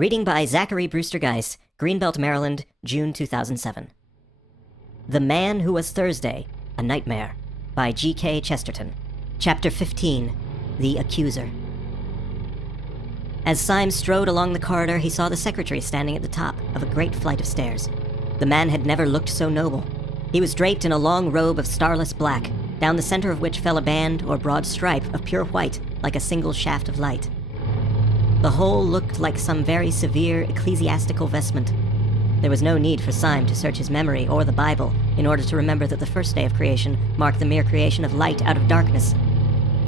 Reading by Zachary Brewster Geiss, Greenbelt, Maryland, June 2007. The Man Who Was Thursday, A Nightmare, by G.K. Chesterton. Chapter 15, The Accuser. As Syme strode along the corridor, he saw the secretary standing at the top of a great flight of stairs. The man had never looked so noble. He was draped in a long robe of starless black, down the center of which fell a band or broad stripe of pure white, like a single shaft of light. The whole looked like some very severe ecclesiastical vestment. There was no need for Syme to search his memory or the Bible in order to remember that the first day of creation marked the mere creation of light out of darkness.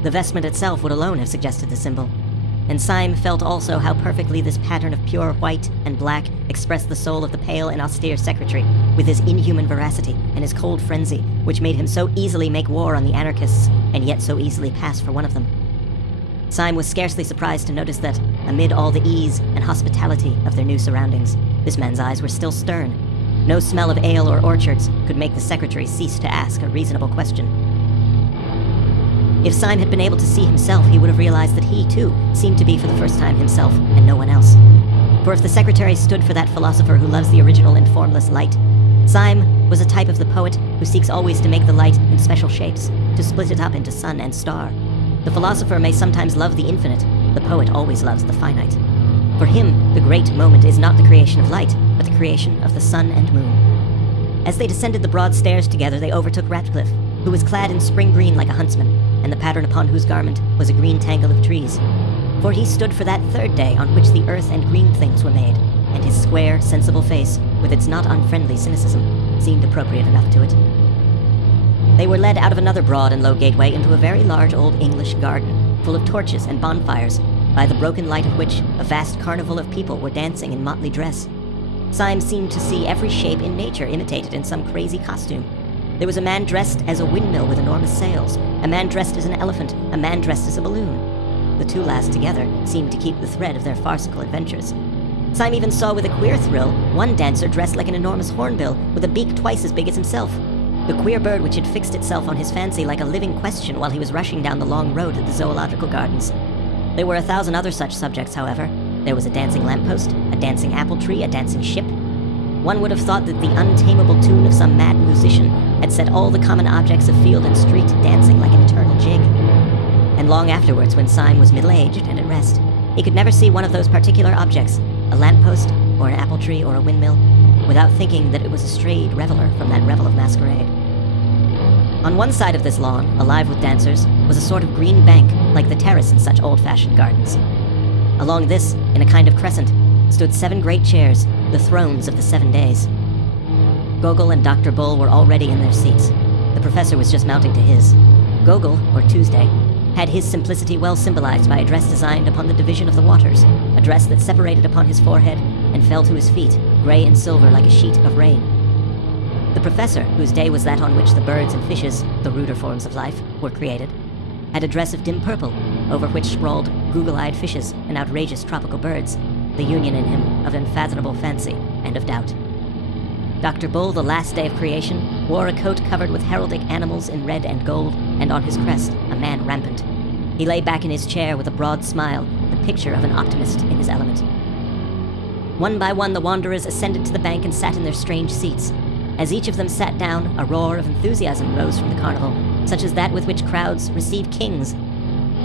The vestment itself would alone have suggested the symbol, and Syme felt also how perfectly this pattern of pure white and black expressed the soul of the pale and austere secretary, with his inhuman veracity and his cold frenzy, which made him so easily make war on the anarchists, and yet so easily pass for one of them. Syme was scarcely surprised to notice that, amid all the ease and hospitality of their new surroundings, this man's eyes were still stern. No smell of ale or orchards could make the secretary cease to ask a reasonable question. If Syme had been able to see himself, he would have realized that he, too, seemed to be for the first time himself and no one else. For if the secretary stood for that philosopher who loves the original and formless light, Syme was a type of the poet who seeks always to make the light in special shapes, to split it up into sun and star. The philosopher may sometimes love the infinite, the poet always loves the finite. For him, the great moment is not the creation of light, but the creation of the sun and moon. As they descended the broad stairs together, they overtook Ratcliffe, who was clad in spring green like a huntsman, and the pattern upon whose garment was a green tangle of trees. For he stood for that third day on which the earth and green things were made, and his square, sensible face, with its not unfriendly cynicism, seemed appropriate enough to it. They were led out of another broad and low gateway into a very large old English garden, full of torches and bonfires, by the broken light of which a vast carnival of people were dancing in motley dress. Syme seemed to see every shape in nature imitated in some crazy costume. There was a man dressed as a windmill with enormous sails, a man dressed as an elephant, a man dressed as a balloon. The two last together seemed to keep the thread of their farcical adventures. Syme even saw with a queer thrill one dancer dressed like an enormous hornbill with a beak twice as big as himself. The queer bird which had fixed itself on his fancy like a living question while he was rushing down the long road to the zoological gardens. There were 1,000 other such subjects, however. There was a dancing lamppost, a dancing apple tree, a dancing ship. One would have thought that the untamable tune of some mad musician had set all the common objects of field and street dancing like an eternal jig. And long afterwards, when Syme was middle-aged and at rest, he could never see one of those particular objects, a lamppost or an apple tree or a windmill, without thinking that it was a strayed reveler from that revel of masquerade. On one side of this lawn, alive with dancers, was a sort of green bank, like the terrace in such old-fashioned gardens. Along this, in a kind of crescent, stood 7 great chairs, the thrones of the 7 days. Gogol and Dr. Bull were already in their seats. The professor was just mounting to his. Gogol, or Tuesday, had his simplicity well symbolized by a dress designed upon the division of the waters, a dress that separated upon his forehead and fell to his feet, gray and silver like a sheet of rain. The professor, whose day was that on which the birds and fishes, the ruder forms of life, were created, had a dress of dim purple, over which sprawled google-eyed fishes and outrageous tropical birds, the union in him of unfathomable fancy and of doubt. Dr. Bull, the last day of creation, wore a coat covered with heraldic animals in red and gold, and on his crest, a man rampant. He lay back in his chair with a broad smile, the picture of an optimist in his element. One by one, the wanderers ascended to the bank and sat in their strange seats. As each of them sat down, a roar of enthusiasm rose from the carnival, such as that with which crowds receive kings.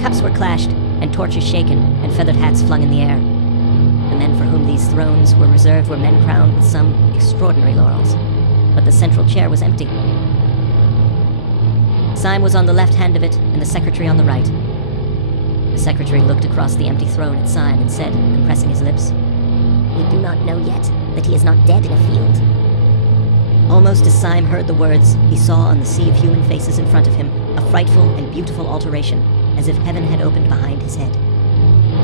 Cups were clashed, and torches shaken, and feathered hats flung in the air. The men for whom these thrones were reserved were men crowned with some extraordinary laurels, but the central chair was empty. Syme was on the left hand of it, and the secretary on the right. The secretary looked across the empty throne at Syme and said, compressing his lips, "We do not know yet that he is not dead in a field." Almost as Syme heard the words, he saw on the sea of human faces in front of him a frightful and beautiful alteration, as if heaven had opened behind his head.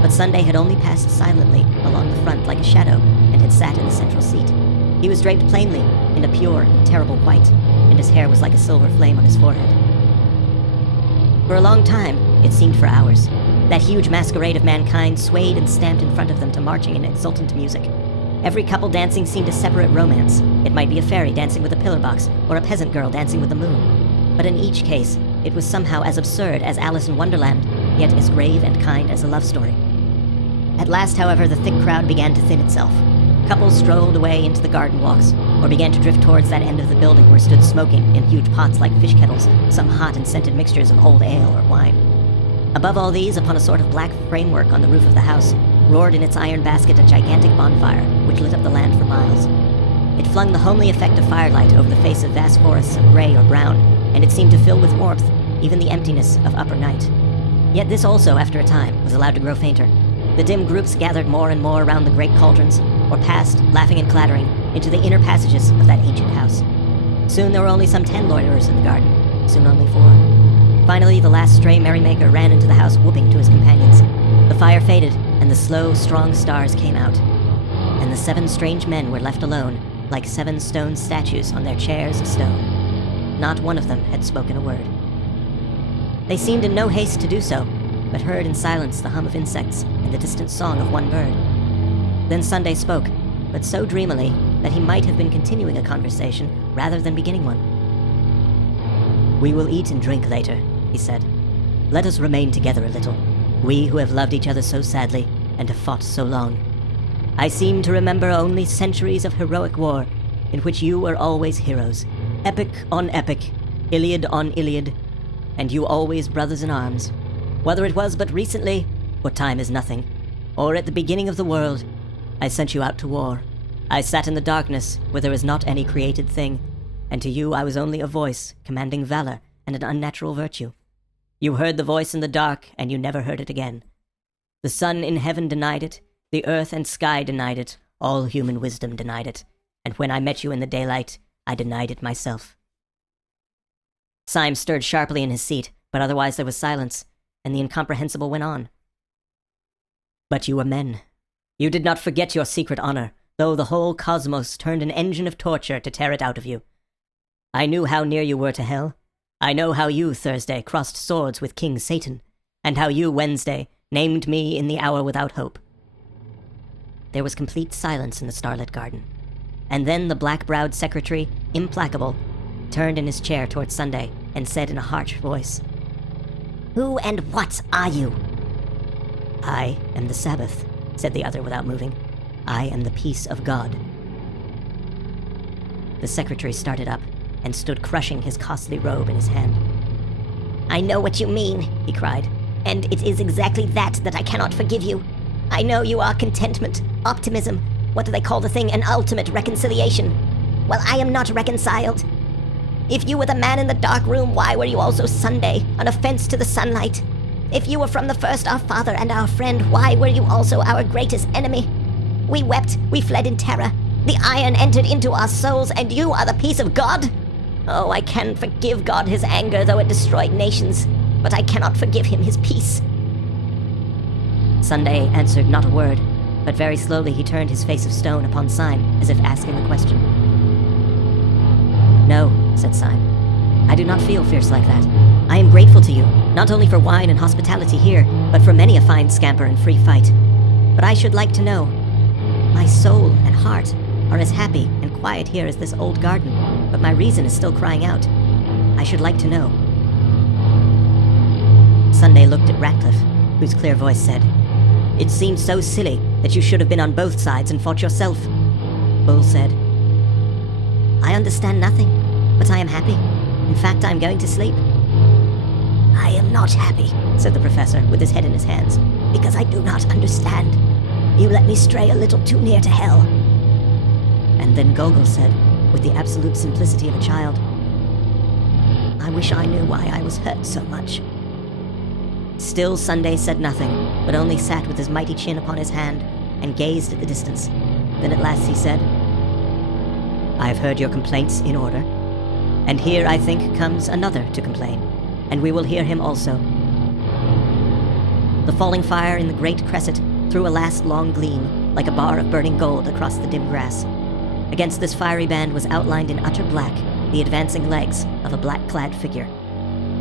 But Sunday had only passed silently along the front like a shadow, and had sat in the central seat. He was draped plainly in a pure and terrible white, and his hair was like a silver flame on his forehead. For a long time, it seemed for hours, that huge masquerade of mankind swayed and stamped in front of them to marching and exultant music. Every couple dancing seemed a separate romance. It might be a fairy dancing with a pillar box, or a peasant girl dancing with the moon. But in each case, it was somehow as absurd as Alice in Wonderland, yet as grave and kind as a love story. At last, however, the thick crowd began to thin itself. Couples strolled away into the garden walks, or began to drift towards that end of the building where stood smoking, in huge pots like fish kettles, some hot and scented mixtures of old ale or wine. Above all these, upon a sort of black framework on the roof of the house, roared in its iron basket a gigantic bonfire, which lit up the land for miles. It flung the homely effect of firelight over the face of vast forests of gray or brown, and it seemed to fill with warmth even the emptiness of upper night. Yet this also, after a time, was allowed to grow fainter. The dim groups gathered more and more around the great cauldrons, or passed, laughing and clattering, into the inner passages of that ancient house. Soon there were only some 10 loiterers in the garden, soon only 4. Finally, the last stray merrymaker ran into the house whooping to his companions. The fire faded, and the slow, strong stars came out. And the 7 strange men were left alone, like 7 stone statues on their chairs of stone. Not one of them had spoken a word. They seemed in no haste to do so, but heard in silence the hum of insects and the distant song of one bird. Then Sunday spoke, but so dreamily that he might have been continuing a conversation rather than beginning one. "We will eat and drink later," he said. "Let us remain together a little, we who have loved each other so sadly and have fought so long. I seem to remember only centuries of heroic war, in which you were always heroes, epic on epic, Iliad on Iliad, and you always brothers in arms. Whether it was but recently, for time is nothing, or at the beginning of the world, I sent you out to war. I sat in the darkness where there is not any created thing, and to you I was only a voice commanding valor and an unnatural virtue. You heard the voice in the dark, and you never heard it again. The sun in heaven denied it, the earth and sky denied it, all human wisdom denied it, and when I met you in the daylight, I denied it myself." Syme stirred sharply in his seat, but otherwise there was silence, and the incomprehensible went on. "But you were men. You did not forget your secret honor, though the whole cosmos turned an engine of torture to tear it out of you. I knew how near you were to hell. I know how you, Thursday, crossed swords with King Satan, and how you, Wednesday, named me in the hour without hope." There was complete silence in the starlit garden, and then the black-browed secretary, implacable, turned in his chair towards Sunday and said in a harsh voice, "Who and what are you?" "I am the Sabbath," said the other without moving. "I am the peace of God." The secretary started up and stood crushing his costly robe in his hand. "I know what you mean," he cried, "and it is exactly that I cannot forgive you. I know you are contentment, optimism, what do they call the thing, an ultimate reconciliation. Well, I am not reconciled. If you were the man in the dark room, why were you also Sunday, an offense to the sunlight? If you were from the first our father and our friend, why were you also our greatest enemy? We wept, we fled in terror. The iron entered into our souls, and you are the peace of God? Oh, I can forgive God his anger, though it destroyed nations, but I cannot forgive him his peace." Sunday answered not a word, but very slowly he turned his face of stone upon Syme, as if asking a question. "No," said Syme, "I do not feel fierce like that. I am grateful to you, not only for wine and hospitality here, but for many a fine scamper and free fight. But I should like to know. My soul and heart are as happy and quiet here as this old garden, but my reason is still crying out. I should like to know." Sunday looked at Ratcliffe, whose clear voice said, "It seems so silly that you should have been on both sides and fought yourself." Bull said, "I understand nothing, but I am happy. In fact, I am going to sleep." "I am not happy," said the professor, with his head in his hands, "because I do not understand. You let me stray a little too near to hell." And then Gogol said, with the absolute simplicity of a child, "I wish I knew why I was hurt so much." Still Sunday said nothing, but only sat with his mighty chin upon his hand and gazed at the distance. Then at last he said, "I have heard your complaints in order, and here, I think, comes another to complain, and we will hear him also." The falling fire in the great cresset threw a last long gleam, like a bar of burning gold, across the dim grass. Against this fiery band was outlined in utter black the advancing legs of a black-clad figure.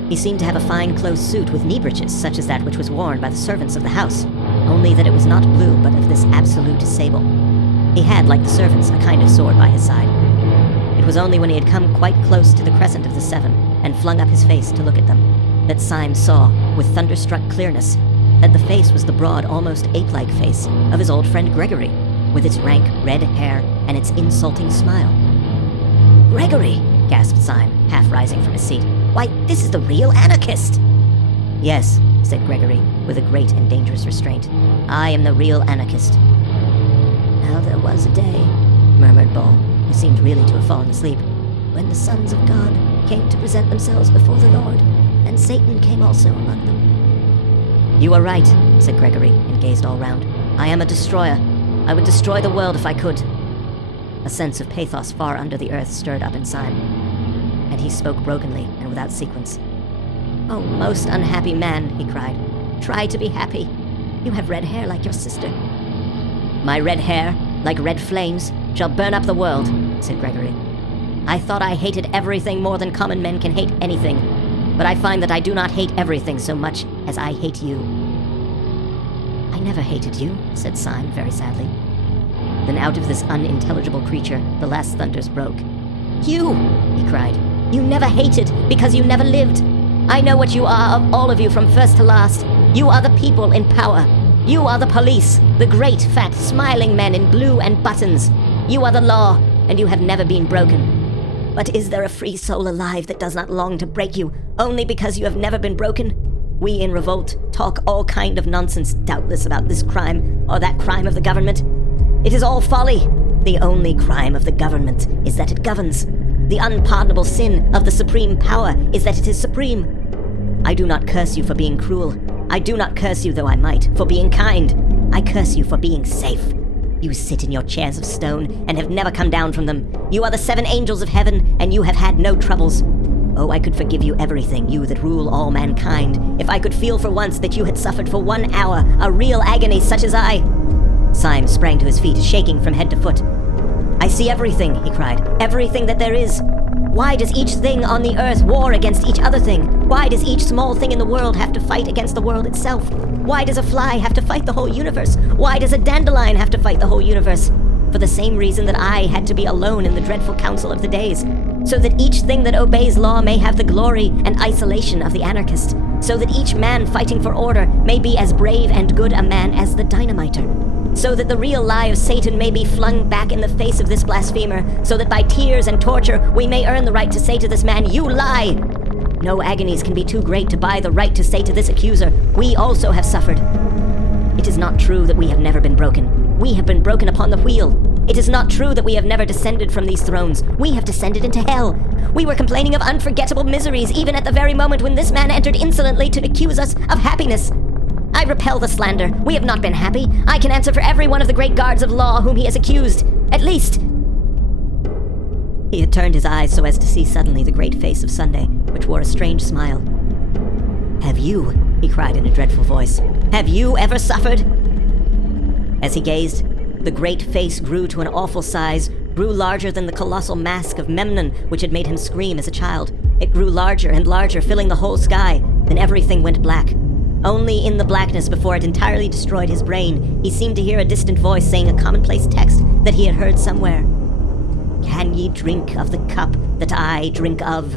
He seemed to have a fine close suit with knee breeches, such as that which was worn by the servants of the house, only that it was not blue, but of this absolute sable. He had, like the servants, a kind of sword by his side. It was only when he had come quite close to the crescent of the 7 and flung up his face to look at them that Syme saw, with thunderstruck clearness, that the face was the broad, almost ape-like face of his old friend Gregory, with its rank red hair and its insulting smile. "Gregory!" gasped Syme, half rising from his seat. "Why, this is the real anarchist!" "Yes," said Gregory, with a great and dangerous restraint. "I am the real anarchist." "Now there was a day," murmured Ball, who seemed really to have fallen asleep, "when the sons of God came to present themselves before the Lord, and Satan came also among them." "You are right," said Gregory, and gazed all round. "I am a destroyer. I would destroy the world if I could." A sense of pathos far under the earth stirred up in Syme, and he spoke brokenly and without sequence. "Oh, most unhappy man," he cried. "Try to be happy. You have red hair like your sister." "My red hair, like red flames, shall burn up the world," said Gregory. "I thought I hated everything more than common men can hate anything, but I find that I do not hate everything so much as I hate you." "I never hated you," said Syme very sadly. Then out of this unintelligible creature the last thunders broke. "You!" he cried. "You never hated because you never lived. I know what you are, of all of you from first to last. You are the people in power. You are the police, the great, fat, smiling men in blue and buttons. You are the law, and you have never been broken. But is there a free soul alive that does not long to break you, only because you have never been broken? We in revolt talk all kind of nonsense, doubtless, about this crime or that crime of the government. It is all folly. The only crime of the government is that it governs. The unpardonable sin of the supreme power is that it is supreme. I do not curse you for being cruel. I do not curse you, though I might, for being kind. I curse you for being safe. You sit in your chairs of stone and have never come down from them. You are the 7 angels of heaven, and you have had no troubles. Oh, I could forgive you everything, you that rule all mankind, if I could feel for once that you had suffered for 1 hour a real agony such as I." Syme sprang to his feet, shaking from head to foot. "I see everything," he cried, "everything that there is. Why does each thing on the earth war against each other thing? Why does each small thing in the world have to fight against the world itself? Why does a fly have to fight the whole universe? Why does a dandelion have to fight the whole universe? For the same reason that I had to be alone in the dreadful council of the days, so that each thing that obeys law may have the glory and isolation of the anarchist, so that each man fighting for order may be as brave and good a man as the dynamiter, so that the real lie of Satan may be flung back in the face of this blasphemer, so that by tears and torture we may earn the right to say to this man, 'You lie!' No agonies can be too great to buy the right to say to this accuser, 'We also have suffered.' It is not true that we have never been broken. We have been broken upon the wheel. It is not true that we have never descended from these thrones. We have descended into hell. We were complaining of unforgettable miseries even at the very moment when this man entered insolently to accuse us of happiness. I repel the slander. We have not been happy. I can answer for every one of the great guards of law whom he has accused. At least..." He had turned his eyes so as to see suddenly the great face of Sunday, which wore a strange smile. "Have you," he cried in a dreadful voice, "have you ever suffered?" As he gazed, the great face grew to an awful size, grew larger than the colossal mask of Memnon, which had made him scream as a child. It grew larger and larger, filling the whole sky. Then everything went black. Only in the blackness, before it entirely destroyed his brain, he seemed to hear a distant voice saying a commonplace text that he had heard somewhere. "Can ye drink of the cup that I drink of?"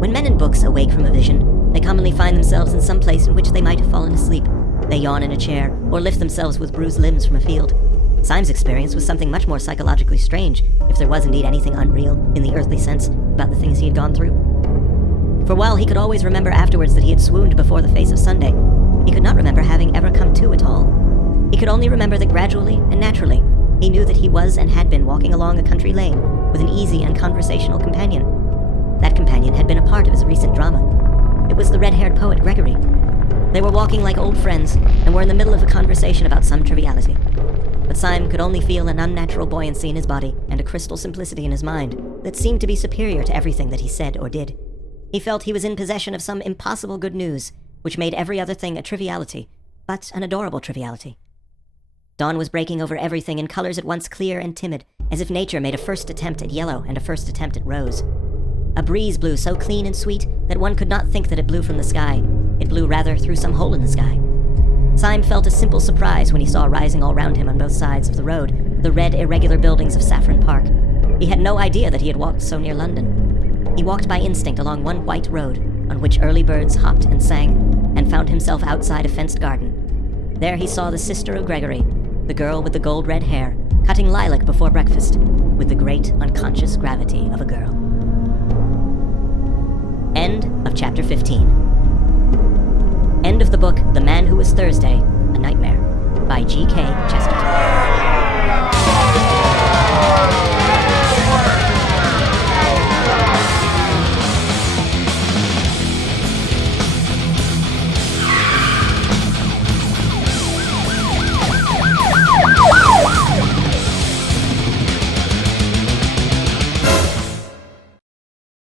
When men in books awake from a vision, they commonly find themselves in some place in which they might have fallen asleep. They yawn in a chair, or lift themselves with bruised limbs from a field. Syme's experience was something much more psychologically strange, if there was indeed anything unreal, in the earthly sense, about the things he had gone through. For while he could always remember afterwards that he had swooned before the face of Sunday, he could not remember having ever come to at all. He could only remember that gradually and naturally, he knew that he was and had been walking along a country lane with an easy and conversational companion. That companion had been a part of his recent drama. It was the red-haired poet Gregory. They were walking like old friends, and were in the middle of a conversation about some triviality. But Syme could only feel an unnatural buoyancy in his body and a crystal simplicity in his mind that seemed to be superior to everything that he said or did. He felt he was in possession of some impossible good news, which made every other thing a triviality, but an adorable triviality. Dawn was breaking over everything in colors at once clear and timid, as if nature made a first attempt at yellow and a first attempt at rose. A breeze blew so clean and sweet that one could not think that it blew from the sky. It blew rather through some hole in the sky. Syme felt a simple surprise when he saw rising all round him on both sides of the road the red, irregular buildings of Saffron Park. He had no idea that he had walked so near London. He walked by instinct along one white road, on which early birds hopped and sang, and found himself outside a fenced garden. There he saw the sister of Gregory, the girl with the gold-red hair, cutting lilac before breakfast, with the great unconscious gravity of a girl. End of chapter 15. End of the book The Man Who Was Thursday, A Nightmare, by G.K. Chesterton.